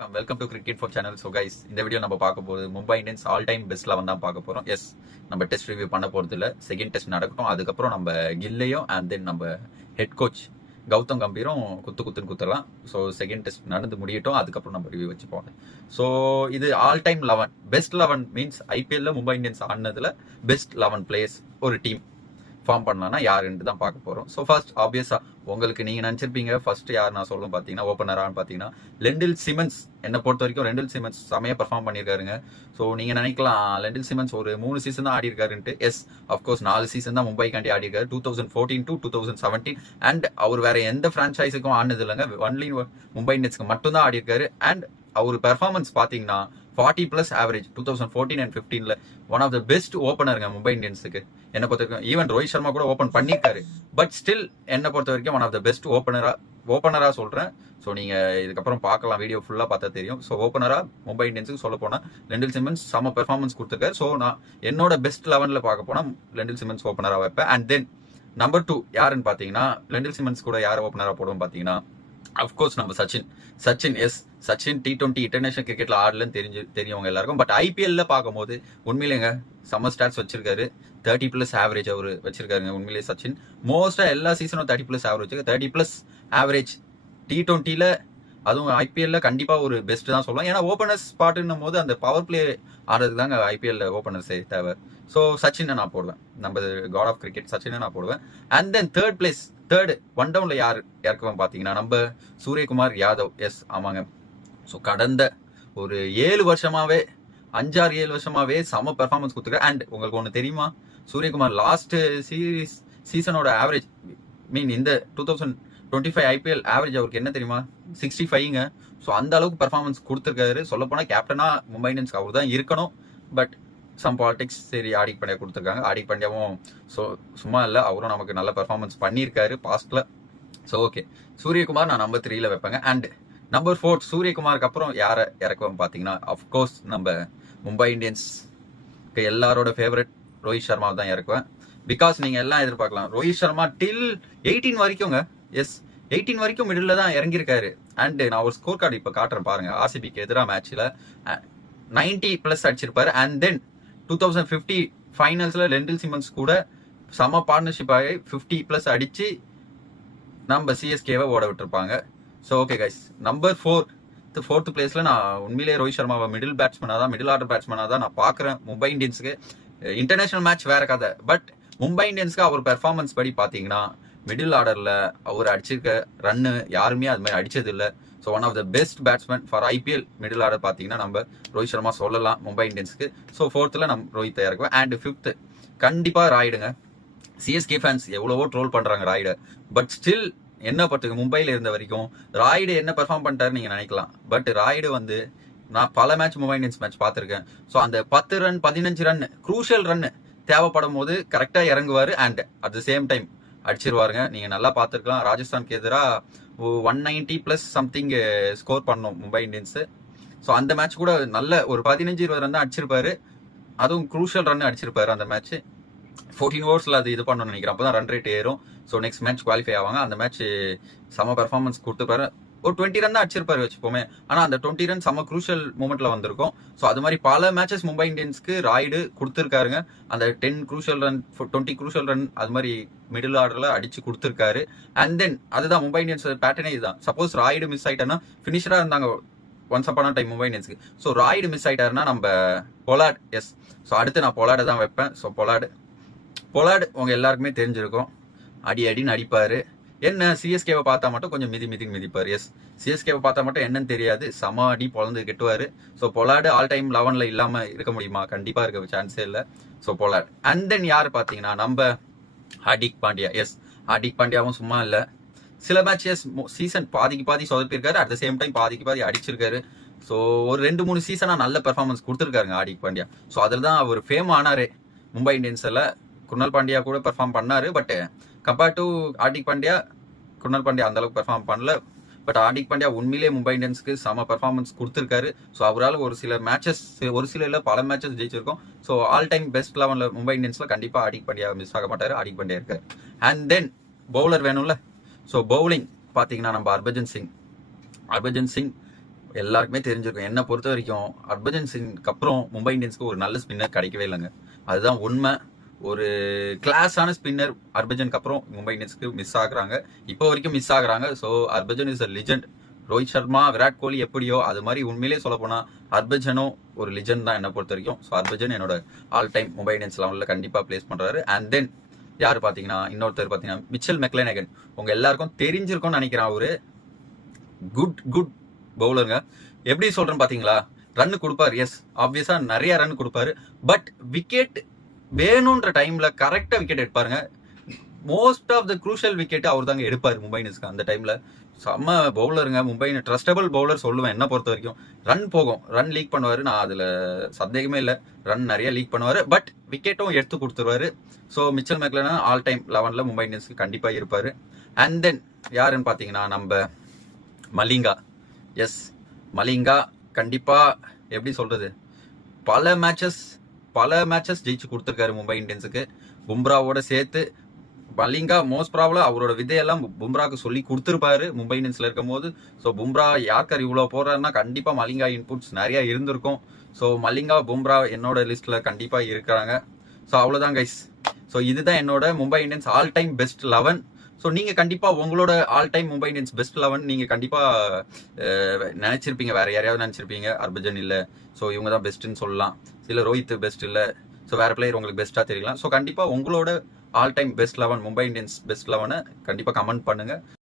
Welcome to cricket for channel so guys இந்த video நம்ம பார்க்க போகிறது Mumbai Indians all time best eleven தான் பார்க்க போகிறோம் எஸ் நம்ம டெஸ்ட் ரிவ்யூ பண்ண போகிறது இல்லை செகண்ட் டெஸ்ட் நடக்கட்டும். அதுக்கப்புறம் நம்ம கில்லையும் அண்ட் தென் நம்ம ஹெட் கோச் கௌதம் கம்பீரும் குத்து குத்துன்னு குத்துறலாம் ஸோ செகண்ட் டெஸ்ட் நடந்து முடியட்டும். அதுக்கப்புறம் நம்ம ரிவ்யூ வச்சுப்போம் ஸோ இது all time eleven best eleven means ஐபிஎல்ல மும்பை இந்தியன்ஸ் ஆடினதுல பெஸ்ட் லெவன் பிளேயர்ஸ் ஒரு டீம் ஃபார்ம் பண்ணலாம்னா யாருன்ட்டு தான் பார்க்க போறோம். ஸோ ஃபர்ஸ்ட் ஆப்வியஸா உங்களுக்கு நீங்க நினைச்சிருப்பீங்க ஃபர்ஸ்ட் யார் நான் சொல்லணும் பார்த்தீங்கன்னா ஓப்பனரான்னு பார்த்தீங்கன்னா லெண்டில் சிமெண்ட்ஸ் என்னை பொறுத்த வரைக்கும் ரெண்டில் சிமெண்ட்ஸ் செமையா பர்ஃபார்ம் பண்ணியிருக்காருங்க. ஸோ நீங்க நினைக்கலாம் லெண்டில் சிமெண்ட்ஸ் ஒரு மூணு சீசன் தான் ஆடி இருக்காருன்ட்டு எஸ் அஃப்கோர்ஸ் நாலு சீசன் தான் மும்பைக்காண்டி ஆடி இருக்காரு two thousand fourteen to two thousand seventeen and அவர் வேற எந்த ஃப்ரான்ச்சைஸுக்கும் ஆனது இல்லைங்க ஒன்லி மும்பை இந்தியன்ஸ்க்கு மட்டும் தான் ஆடி இருக்காரு அண்ட் அவர் பெர்ஃபார்மன்ஸ் பார்த்தீங்கன்னா forty plus average two thousand fourteen and ஃபிஃப்டீன்ல one of the best ஓப்பனருங்க மும்பை இந்தியன்ஸுக்கு. என்னை பொறுத்த வரைக்கும் ஈவன் ரோஹித் சர்மா கூட ஓப்பன் பண்ணியிருக்காரு. பட் ஸ்டில் என்னை பொறுத்த வரைக்கும் ஒன் ஆஃப் த பெஸ்ட் ஓப்பனராக ஓப்பனராக சொல்கிறேன் ஸோ நீங்கள் இதுக்கப்புறம் பார்க்கலாம். வீடியோ ஃபுல்லாக பார்த்தா தெரியும். ஸோ ஓப்பனராக மும்பை இந்தியன்ஸுக்கு சொல்ல போனால் லெண்டில் சிமன்ஸ் செம பெர்ஃபார்மன்ஸ் கொடுத்துருக்காரு. ஸோ நான் என்னோட பெஸ்ட் லெவனில் பார்க்க போனால் லெண்டில் சிமன்ஸ் ஓப்பனராக வைப்பேன். அண்ட் தென் நம்பர் டூ யாருன்னு பார்த்தீங்கன்னா லெண்டில் சிமன்ஸ் கூட யார் ஓப்பனராக போடுவோம் பார்த்தீங்கன்னா அஃப்கோர்ஸ் நம்ம Sachin. Sachin yes Sachin T twenty international கிரிக்கெட்ல ஆடலன்னு தெரிஞ்சு தெரியவங்க எல்லாருக்கும். பட் ஐபிஎல்ல பார்க்கும்போது உண்மையிலேங்க சம்மர் ஸ்டாட்ஸ் வச்சிருக்காரு. தேர்ட்டி பிளஸ் ஆவரேஜ் அவர் வச்சிருக்காருங்க உண்மையிலேயே சச்சின். மோஸ்டா எல்லா சீசனும் thirty plus average thirty plus average T டுவெண்ட்டில அதுவும் ஐபிஎல்ல கண்டிப்பா ஒரு பெஸ்ட் தான் சொல்லலாம். ஏன்னா ஓப்பனர்ஸ் ஸ்பாட்டுன்னும் போது அந்த பவர் பிளே ஆடுறதுக்கு தாங்க ஐபிஎல்ல ஓப்பனர்ஸே தேவை. ஸோ சச்சினை நான் போடுவேன். நம்ம காட் ஆஃப் கிரிக்கெட் சச்சினை நான் போடுவேன். And then third place third one டவுன்ல யார் இறக்குவேன் பார்த்தீங்கன்னா நம்ம சூரியகுமார் யாதவ் எஸ் ஆமாங்க. ஸோ கடந்த ஒரு ஏழு வருஷமாவே அஞ்சாறு ஏழு வருஷமாவே செம பெர்ஃபார்மன்ஸ் கொடுத்துருக்காரு அண்ட் உங்களுக்கு ஒன்று தெரியுமா? சூரியகுமார் லாஸ்ட் சீரீஸ் சீசனோட ஆவரேஜ் மீன் இந்த two thousand twenty five IPL average அவருக்கு என்ன தெரியுமா? சிக்ஸ்டி ஃபைவ்ங்க ஸோ அந்த அளவுக்கு பெர்ஃபார்மன்ஸ் கொடுத்துருக்காரு. சொல்லப்போனால் போனால் மும்பை இந்தியன்ஸ்க்கு அவர் தான் இருக்கணும். பட் சம் பாலிடிக்ஸ் சரி ஆடிக் பாண்டியா கொடுத்துருக்காங்க. ஆடிக் பாண்டியாவும் ஸோ சும்மா இல்லை அவரும் நமக்கு நல்ல பெர்ஃபார்மன்ஸ் பண்ணியிருக்காரு பாஸ்ட்ல ஸோ ஓகே சூரியகுமார் நான் நம்பர் த்ரீல வைப்பேங்க. அண்ட் நம்பர் ஃபோர் சூரியகுமாருக்கு அப்புறம் யாரை இறக்குவோம் பார்த்தீங்கன்னா அஃப்கோர்ஸ் நம்ம மும்பை இந்தியன்ஸ்க்கு எல்லாரோட ஃபேவரட் ரோஹித் சர்மா தான் இறக்குவேன். பிகாஸ் நீங்கள் எல்லாம் எதிர்பார்க்கலாம். ரோஹித் சர்மா டில் எயிட்டீன் வரைக்கும்ங்க எஸ் எயிட்டீன் வரைக்கும் மிடில் தான் இறங்கியிருக்காரு. அண்டு நான் ஒரு ஸ்கோர் கார்டு இப்போ காட்டுறேன் பாருங்க. ஆர்சிபிக்கு எதிராக மேட்ச்சில் ninety plus அடிச்சிருப்பாரு. And then two thousand fifty ஃபைனல்ஸில் Lendl Simmons கூட சம பார்ட்னர்ஷிப் ஆகி ஃபிஃப்டி ப்ளஸ் அடித்து நம்ம சிஎஸ்கேவை ஓட விட்டுருப்பாங்க. So okay guys number four fourth பிளேஸில் நான் உண்மையிலேயே ரோஹித் சர்மாவை மிடில் பேட்ஸ்மனாக தான் மிடில் ஆர்டர் பேட்ஸ்மனாக தான் நான் பார்க்குறேன். மும்பை இந்தியன்ஸுக்கு. இன்டர்நேஷனல் மேட்ச் வேற கதை. பட் மும்பை இந்தியன்ஸ்க்கு அவர் பெர்ஃபார்மன்ஸ் படி பார்த்தீங்கன்னா மிடில் ஆர்டரில் அவர் அடிச்சிருக்க ரன்னு யாருமே அது மாதிரி அடிச்சது இல்லை so one of the best batsman for IPL middle order பார்த்தீங்கன்னா நம்ம ரோஹித் சர்மா சொல்லலாம் மும்பை இந்தியன்ஸ்க்கு. ஸோ ஃபோர்த்தில் நம்ம ரோஹித்தை இறக்குவேன் அண்ட் ஃபிஃப்த் கண்டிப்பாக ராயிடுங்க. சிஎஸ்கே ஃபேன்ஸ் எவ்வளவோ ட்ரோல் பண்ணுறாங்க ராய்டை. பட் ஸ்டில் என்ன பட்டுக்கு மும்பையில் இருந்த வரைக்கும் ராய்டு என்ன பெர்ஃபார்ம் பண்ணிட்டாருன்னு நீங்கள் நினைக்கலாம். பட் ராய்டு வந்து நான் பல மேட்ச் மும்பை இந்தியன்ஸ் மேட்ச் பார்த்துருக்கேன். ஸோ அந்த பத்து ரன் பதினஞ்சு ரன் க்ரூஷியல் ரன் தேவைப்படும் போது கரெக்டாக இறங்குவார் and at the same time அடிச்சிருவாருங்க. நீங்கள் நல்லா பார்த்துருக்கலாம். ராஜஸ்தானுக்கு எதிராக one ninety plus something score பண்ணோம் மும்பை இந்தியன்ஸ். ஸோ அந்த மேட்ச் கூட நல்ல ஒரு பதினஞ்சு இருபது ரன் தான் அடிச்சிருப்பாரு. அதுவும் க்ரூஷியல் ரன் அடிச்சிருப்பாரு அந்த மேட்ச் ஃபோர்டீன் ஓவர்ஸில் அது இது பண்ணணும்னு நினைக்கிறேன். அப்போ தான் ரன் ரேட் ஏறும். ஸோ நெக்ஸ்ட் மேட்ச் குவாலிஃபை ஆவாங்க. அந்த மேட்ச் செம பெர்ஃபார்மன்ஸ் கொடுத்துப்பாரு. ஒரு டுவெண்ட்டி ரன் தான் அடிச்சிருப்பாரு வச்சுப்போமே. ஆனால் அந்த டுவெண்ட்டி ரன் செம்ம குரூஷியல் மூமெண்ட்ல வந்திருக்கும். ஸோ அது மாதிரி பல மேட்சஸ் மும்பை இந்தியன்ஸ்க்கு ராய்டு கொடுத்துருக்காருங்க. அந்த ten crucial run twenty crucial run அது மாதிரி மிடில் ஆர்டர்ல அடிச்சு கொடுத்துருக்காரு. அண்ட் தென் அதுதான் மும்பை இந்தியன்ஸ் பேட்டர்னே இதுதான். சப்போஸ் ராய்டு மிஸ் ஆயிட்டேன்னா ஃபினிஷரா இருந்தாங்க ஒன்ஸ் அப்பான டைம் மும்பை இந்தியன்ஸ்க்கு. ஸோ ராய்டு மிஸ் ஆயிட்டாருன்னா நம்ம பொலாட் எஸ் ஸோ அடுத்து நான் பொலாடை தான் வைப்பேன். ஸோ பொலாடு பொலாட் உங்க எல்லாருக்குமே தெரிஞ்சிருக்கும். அடி அடின்னு அடிப்பாரு. என்ன சிஎஸ்கேவை பார்த்தா மட்டும் கொஞ்சம் மிதி மிதி மிதிப்பார். எஸ் சிஎஸ்கேவை பார்த்தா மட்டும் என்னன்னு தெரியாது. சம அடி பொழந்து கெட்டுவார். ஸோ பொலாடு ஆல் டைம் லெவனில் இல்லாமல் இருக்க முடியுமா? கண்டிப்பாக இருக்க சான்ஸே இல்லை. So Pollard. அண்ட் தென் யார் பார்த்தீங்கன்னா நம்ம ஹார்டிக் பாண்டியா எஸ் ஹார்டிக் பாண்டியாவும் சும்மா இல்லை. சில மேட்சஸ் சீசன் பாதிக்கு பாதி சொதப்பிருக்காரு அட் த சேம் டைம் பாதிக்கு பாதி அடிச்சிருக்காரு. ஸோ ஒரு ரெண்டு மூணு சீசனாக நல்ல பெர்ஃபார்மன்ஸ் கொடுத்துருக்காருங்க ஹார்டிக் பாண்டியா ஸோ அதில் தான் அவர் ஃபேம் ஆனாரே. மும்பை இந்தியன்ஸில் குர்னல் பாண்டியா கூட பெர்ஃபார்ம் பண்ணாரு but compared to Hardik Pandya Krunal Pandya அந்தளவுக்கு பெர்ஃபார்ம் பண்ணல. பட் ஆர்டிக் பாண்டியா உண்மையிலே மும்பை இந்தியன்ஸ்க்கு செம பெர்ஃபார்மன்ஸ் கொடுத்துருக்காரு. ஸோ அவரால் ஒரு சில மேட்சஸ் ஒரு சில இல்லை பல மேட்சஸ் ஜெயிச்சிருக்கோம். ஸோ ஆல் டைம் பெஸ்ட் லெவனில் மும்பை இந்தியன்ஸில் கண்டிப்பாக ஹார்டிக் பாண்டியா மிஸ் ஆக மாட்டார். ஹார்டிக் பாண்டியா இருக்கார். அண்ட் தென் பவுலர் வேணும்ல? ஸோ பவுலிங் பார்த்தீங்கன்னா நம்ம ஹர்பஜன் சிங் ஹர்பஜன் சிங் எல்லாருக்குமே தெரிஞ்சிருக்கும். என்னை பொறுத்த வரைக்கும் ஹர்பஜன் சிங்க்கு அப்புறம் மும்பை இந்தியன்ஸ்க்கு ஒரு நல்ல ஸ்பின்னர் கிடைக்கவே இல்லைங்க. அதுதான் உண்மை. ஒரு கிளாஸான ஸ்பின்னர் ஹர்பஜனுக்கு அப்புறம் மும்பை இந்தியன்ஸ்க்கு மிஸ் ஆகுறாங்க. இப்போ வரைக்கும் மிஸ் ஆகுறாங்க. So Harbhajan is a legend Rohit Sharma Virat Kohli எப்படியோ அது மாதிரி உண்மையிலேயே சொல்ல போனா ஹர்பஜனும் ஒரு லிஜெண்ட் தான் என்ன பொறுத்த வரைக்கும். ஸோ ஹர்பஜன் என்னோட ஆல் டைம் மும்பை இந்தியன்ஸ் லெவலில் கண்டிப்பாக ப்ளேஸ் பண்றாரு. அண்ட் தென் யார் பார்த்தீங்கன்னா இன்னொருத்தர் பார்த்தீங்கன்னா மிச்சல் மெக்லேனகன் உங்க எல்லாருக்கும் தெரிஞ்சிருக்கும்னு நினைக்கிறேன் அவரு. குட் குட் பவுலருங்க எப்படி சொல்றேன் பாத்தீங்களா ரன் கொடுப்பாரு. எஸ் ஆப்வியஸா நிறைய ரன் கொடுப்பாரு. பட் விக்கெட் வேணுன்ற டைமில் கரெக்டாக wicket எடுப்பாருங்க. Most of the crucial wicket அவர் தாங்க எடுப்பார் மும்பை இந்தியன்ஸ்க்கு அந்த டைமில் செம்ம பவுலருங்க மும்பை ட்ரஸ்டபிள் பவுலர் சொல்லுவேன் என்ன பொறுத்த வரைக்கும். ரன் போகும். ரன் லீக் பண்ணுவார். நான் அதில் சந்தேகமே இல்லை. ரன் நிறைய லீக் பண்ணுவார். பட் விக்கெட்டும் எடுத்து கொடுத்துருவாரு. ஸோ மிச்சல் மேக்லனா ஆல் டைம் லெவனில் மும்பை இந்தியன்ஸ்க்கு கண்டிப்பாக இருப்பார். அண்ட் தென் யாருன்னு பார்த்தீங்கன்னா நம்ம மலிங்கா. எஸ் மலிங்கா கண்டிப்பாக எப்படி சொல்கிறது பல மேட்சஸ் பல மேட்சஸ் ஜெயிச்சு கொடுத்துருக்காரு மும்பை இந்தியன்ஸுக்கு பும்ராவோட சேர்த்து மலிங்கா மோஸ்ட் ப்ராப்ளம் அவரோட விதையெல்லாம் பும்ராக்கு சொல்லி கொடுத்துருப்பாரு மும்பை இந்தியன்ஸில் இருக்கும் போது ஸோ பும்ரா யார்கார் இவ்வளோ போடுறாருன்னா கண்டிப்பாக மலிங்கா இன்புட்ஸ் நிறையா இருந்திருக்கும். ஸோ மலிங்கா பும்ரா என்னோட லிஸ்ட்டில் கண்டிப்பாக இருக்கிறாங்க. ஸோ அவ்வளோதான் கைஸ் ஸோ இதுதான் என்னோட Mumbai Indians all time best eleven so நீங்கள் கண்டிப்பாக உங்களோட all time Mumbai Indians best eleven நீங்கள் கண்டிப்பாக நினச்சிருப்பீங்க. வேறு யாரையாவது நினச்சிருப்பீங்க? அர்பஜன் இல்லை. ஸோ இவங்க தான் பெஸ்ட்டுன்னு சொல்லலாம். சில ரோஹித் பெஸ்ட் இல்ல. ஸோ வேற பிளேயர் உங்களுக்கு பெஸ்ட்டாக தெரியலாம். ஸோ கண்டிப்பா உங்களோட all time best eleven Mumbai Indians best லெவனை கண்டிப்பா கமெண்ட் பண்ணுங்க.